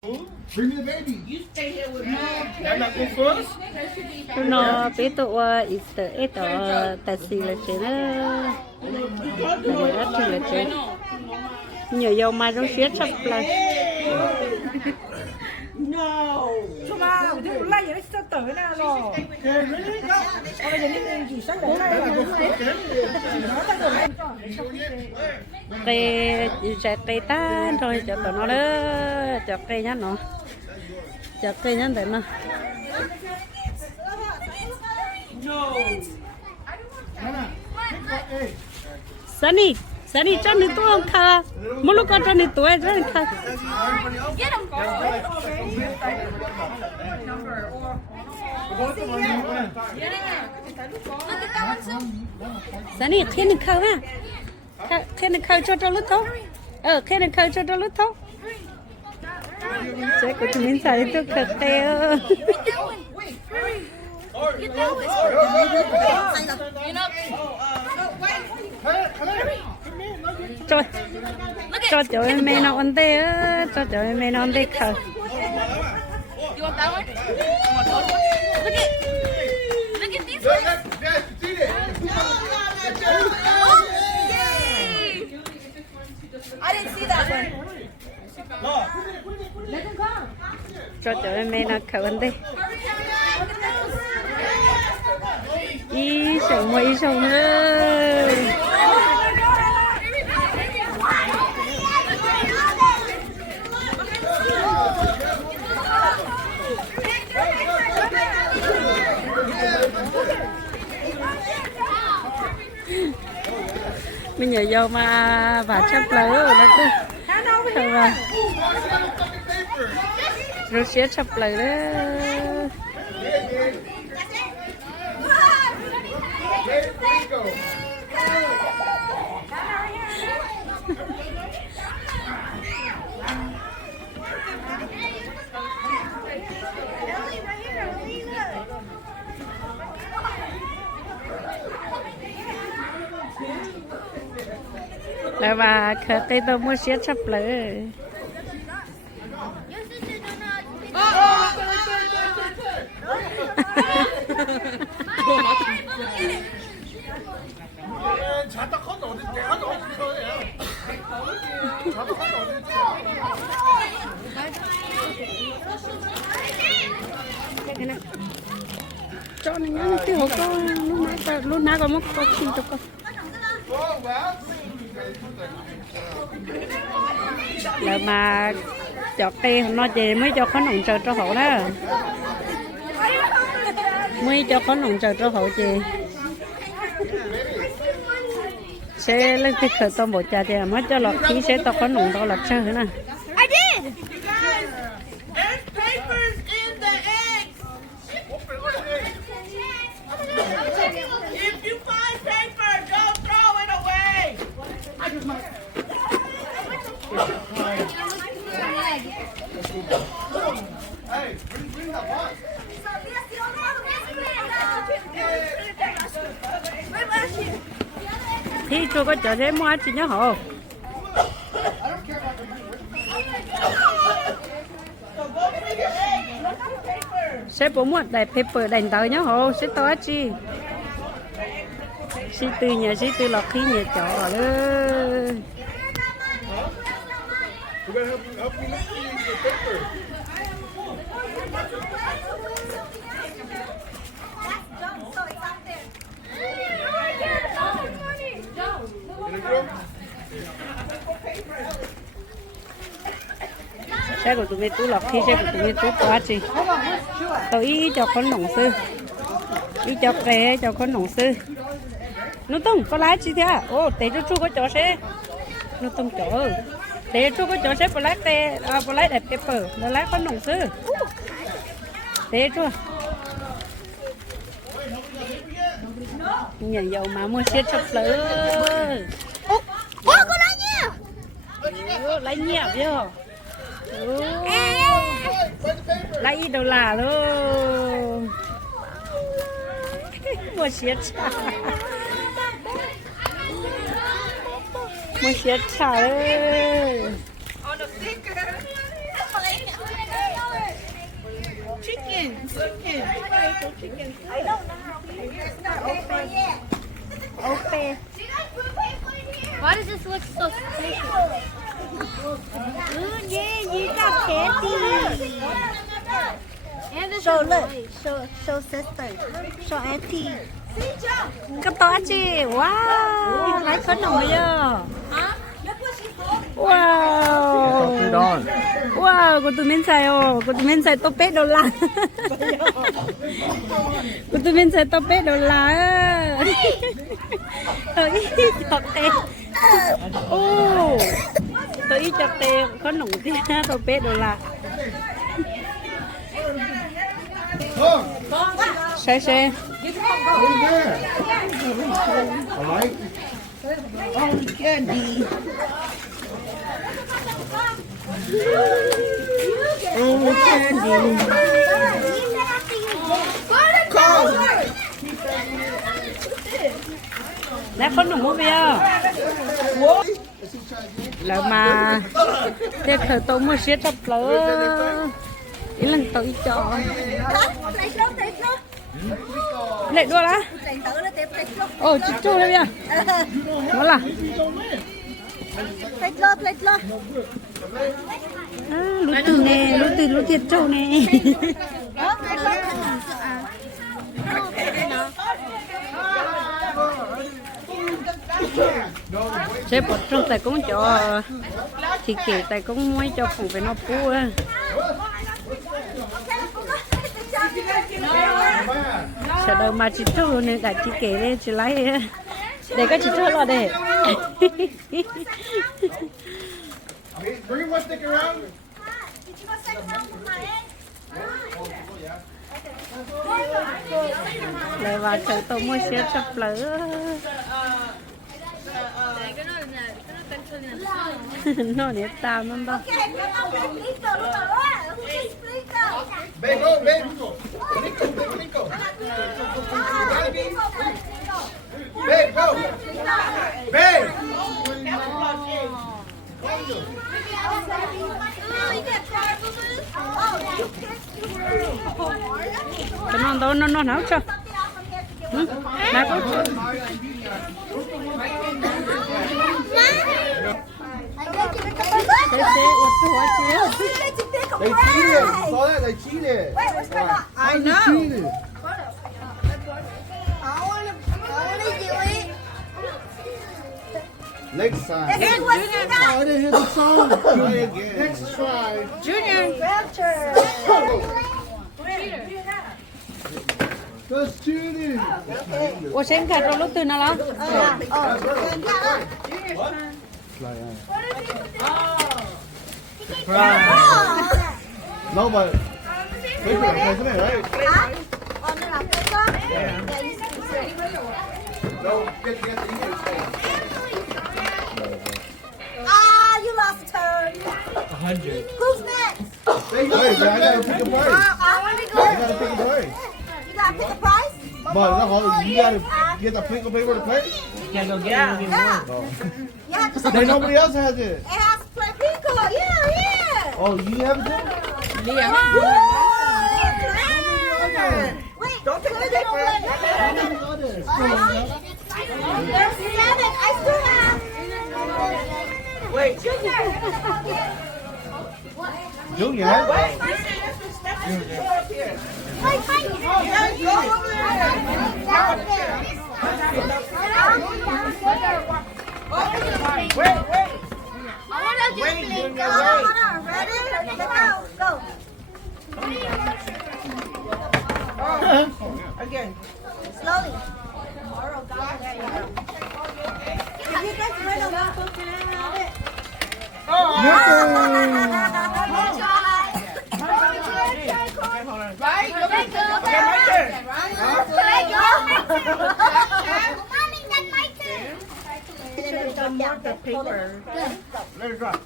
Bring me the baby. You stay here with me. Y'all not go first? nó biết tụ Easter ấy tụ ta xì là chế nó ta xì là chế nhiều dầu mà trong xuyết sắp là No. 정말 우리 올라 얘네 진짜 떠나 너. bây giờ nên chỉ sáng đến đây tê sẽ tê tan rồi cho tụi nó đó cho cây nhá nó cho cây nhá để nó Sunny Sunny cho nên tôi không khá một lúc con cho nên tôi cho nên khá Sunny khi nên khá ha khi nên khá cho lúc thôi khi nên khá cho lúc thôi sẽ có chúng mình xài tôi khá teo cho chỗ em mẹ nó ăn tê á cho chỗ em mẹ nó ăn tê khờ You want that one? You want those ones? Look at these ones. Yes, see it. Oh, yay! I didn't see that one. cho chỗ em mẹ nó khờ ăn tê ý sống ơi mình nhớ dâu mà và chấp lấy rồi đó chứ không à rồi sẽ chấp lấy đó là bà khởi tay tôi mua xe sắp lại cho nên nó tiêu hộp con lúc nãy còn mất con xin cho con là mà chọt tiền nó về mới cho có nồng trời cho hộ đó mới cho có nồng trời cho hộ chị sẽ lên cái khởi tôm bột trà thì mới cho lọt khí sẽ tao có nồng tao lọt sao nữa nè I did. There's papers in the eggs. If you find paper, don't throw it away. Hey, bring that box. thì chưa có chỗ để mua chị nhớ hộ sẽ bố mua đại paper đánh tới nhớ hộ sẽ to chi sĩ từ nhà sĩ từ lọc khí nhà trọ đó We're gonna help you lift the paper. xe của tụi mình tú lọc khí xe của tụi mình tú to chi tôi ý cho con nồng sư ý cho kè cho con nồng sư nó tung có lái chi thế à ô để cho chú có chỗ xe nó tung chỗ để chú có chỗ xe bỏ lái tè bỏ lái đẹp paper nó lái con nồng sư để chú nhà giàu mà mua xe chụp lỡ Cô lấy nhiều. lấy nhiều vô lấy đâu là luôn mua xe trả mua xe trả đấy Okay. Why does this look so special? Yeah, you got candy. And this Show is look. white. Show sister. Show auntie. Cái to chị. Wow. Lấy phấn nồng bây giờ. Wow. Wow, cô tụi mình xài ô. Cô tụi mình xài top $8. Cô tụi mình xài top $8. Tôi chọt tiền. Ô. Tôi chọt tiền. Có nồng tiền top $8. Xe xe. What is that? A light? Candy. Oh, candy. Nè con nồng mua bia. Là mà thế khởi tôi mua xe tập lỡ. Ý lần tôi cho. Lệ đua lá. Ồ, chị chú đây bia. Nó là. Lút từ nè, lút thiệt trâu nè. Sẽ bật trong tay cũng cho chị kể tay cũng mới cho không phải nó pu á. Sợ đâu mà chị chú luôn nên cả chị kể lên chị lấy để các chị chú lo để. Bring one stick around. Lại vào chợ tôi mua xe sắp lỡ. Nó nè tao nó đâu. Babe, go, babe. Nico. Babe, go. Babe. Cái non đâu nó nấu cho. Nè có. They cheated. You saw that? They cheated. I know. Cheated. Next time. I didn't hear the song. Try again. Next try. Junior. That's cheating. Ủa xem cả rồi lúc từ nào đó. No, but paper, isn't it, right? No, get the You lost a turn. 100. Who's next? Wait, I gotta pick a price. I want to go. I gotta pick a price. You got to pick a price? But that's all, you gotta get the pick of paper to play. Yeah. You have to say Then nobody else has it. it has to play Pico. Yeah. Oh, you have it too? Wait, don't take the paper. There's 7. I still have. Wait. Junior has it. Wait, go over there. Wait. I want to Wait, Junior, hold wait. on. Ready? Go. Again. Slowly. Right? Okay, my turn. The paper. Let it drop.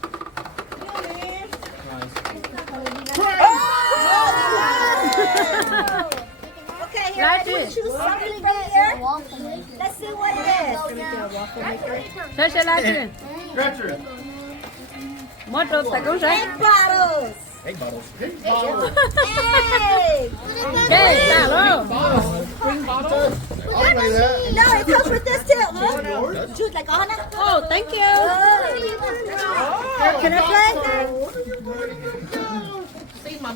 Okay, here, I choose something right here. Let's see what it is. Xe xe lại chứ. Stretcher. Mất rồi tại cũng sẽ. Egg bottles. Egg bottles. Hey. Okay, hello. I'll play that. No, it comes with this too, huh? Jude, like Anna. Oh, thank you. Can I play? See my